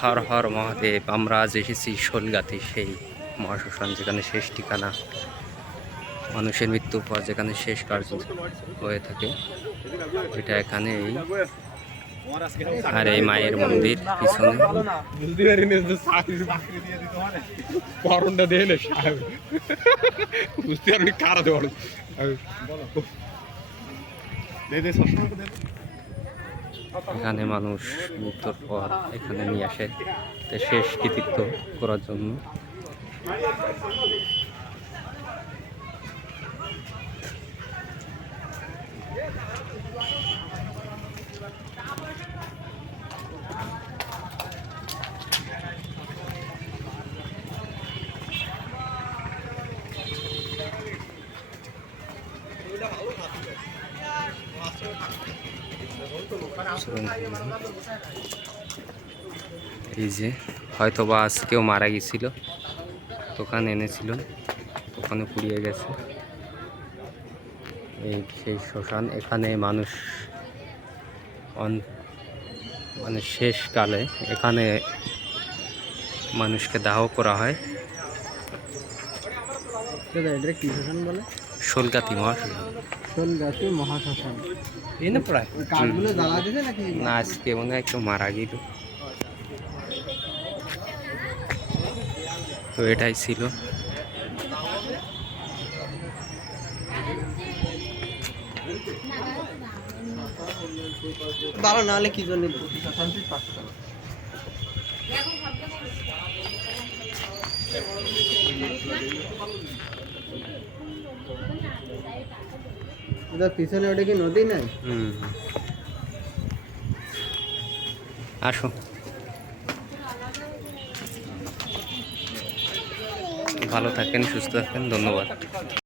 হর হর মহাদেব। আমরা আজ এসেছি শোলগাতি, সেই মহাশ্মশান যেখানে শেষ ঠিকানা, মানুষের মৃত্যুর পর যেখানে শেষ কার্য হয়ে থাকে, এটা এখানেই। আর এই মায়ের মন্দির পিছনে। এখানে মানুষ মৃত্যুর পর এখানে নিয়ে আসে শেষ কৃতিত্ব করার জন্য। এই যে হয়তো বা আজ কেউ মারা গেছিল, দোকান এনেছিল, দোকানে পুড়িয়ে গেছে। এই সেই শ্মশান, এখানে মানুষ মানে শেষকালে এখানে মানুষকে দাহ করা হয়। এটা কি শ্মশান বলে? শোলগাতি মহাশ্মশান। শোলগাতি মহাশ্মশান। এই না প্রায় কাঠগুলো জ্বালা দিছে নাকি? না, আজকে মনে হয় একটু মারা গেল। তো এটাই ছিল। ভালো না হলে কি জন্য পিছনে ওটা কি নদী নাই? আসো, ভালো থাকেন, সুস্থ থাকেন, ধন্যবাদ।